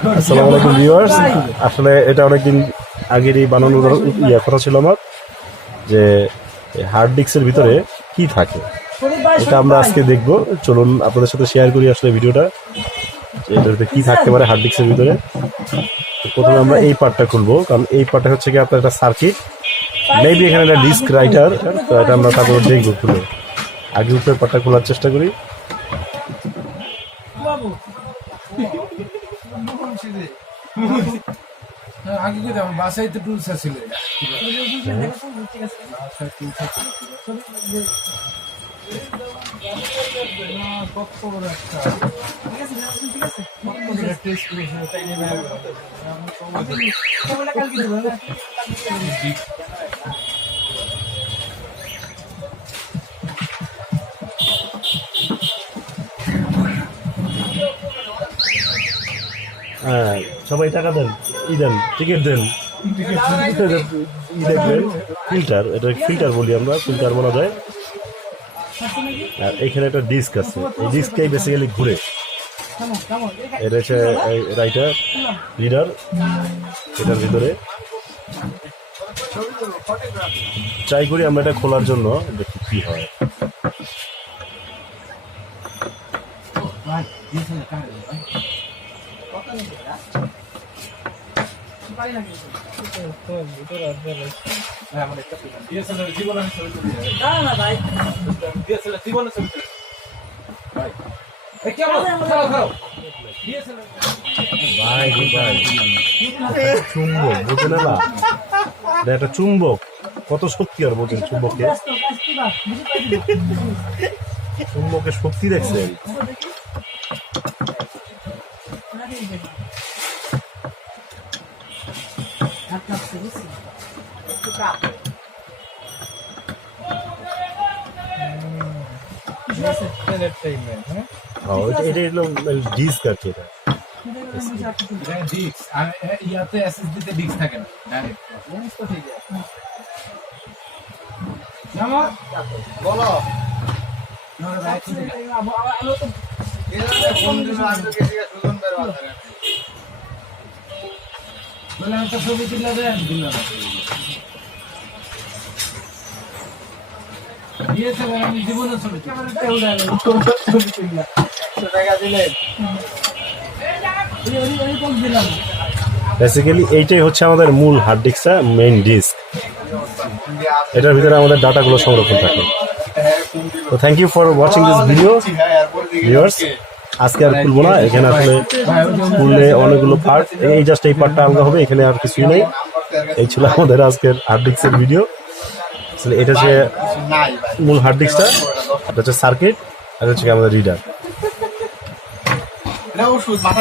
আসসালামু আলাইকুম ভিউয়ার্স। আসলে এটা অনেকদিন আগেরই বানানোর কথা ছিল আমার, যে হার্ড ডিস্কের ভিতরে কি থাকে এটা আমরা আজকে দেখবো। চলুন আপনাদের সাথে শেয়ার করি আসলে ভিডিওটা, যে এটার ভিতরে কি থাকতে পারে হার্ড ডিস্কের ভিতরে। প্রথমে আমরা এই পার্টটা খুলবো, কারণ এই পার্টটা হচ্ছে কি আপনার একটা সার্কিট, মেবি এখানে একটা ডিস্ক রাইটার। তো এটা আমরা তারপরে দেখবো খুলে। আগে উপরে পার্টটা খোলার চেষ্টা করি। আগে কি আমার বাসায় তো টুলস ছিল হ্যাঁ, সবাই টাকা দেন, দেন, টিকিট দেন। দেখবেন ফিল্টার, এটা ফিল্টার বলি আমরা, ফিল্টার বলা যায়। আর এখানে একটা ডিস্ক আছে, এই ডিস্কটাই বেসিক্যালি ঘুরে। এটা হচ্ছে রাইটার, রিডার, এটার ভিতরে ট্রাই করি আমরা এটা খোলার জন্য, দেখি কি হয়। চুম্বক বুঝে না, একটা চুম্বক কত শক্তি আর বোঝেন চুম্বকে, চুম্বকের শক্তি দেখছেন। এটা হলো ডিস্ক আর কি, এটা ইয়াতে এসএসডি ডিস্ক থাকে না, ডাইরেক্ট বলো ছবি তুলে দেন, দিয়েছে ভাই, আমি জীবনে ছবি দিলাম। বেসিক্যালি এইটাই হচ্ছে আমাদের মূল হার্ড ডিস্কটা, মেইন ডিস্ক। এটার ভিতরে আমাদের ডাটাগুলো সংরক্ষণ থাকে। তো thank you for watching this video viewers. আজকে আর খুলবো না, এখানে আসলে খুললে অনেকগুলো পার্ট, এই জাস্ট এই পার্টটা আলাদা হবে, এখানে আর কিছুই নেই। এই ছিল আমাদের আজকের হার্ড ডিস্কের ভিডিও। এটা হচ্ছে মূল হার্ড ডিস্কটা, এটা হচ্ছে সার্কিট, আর হচ্ছে আমাদের রিডার।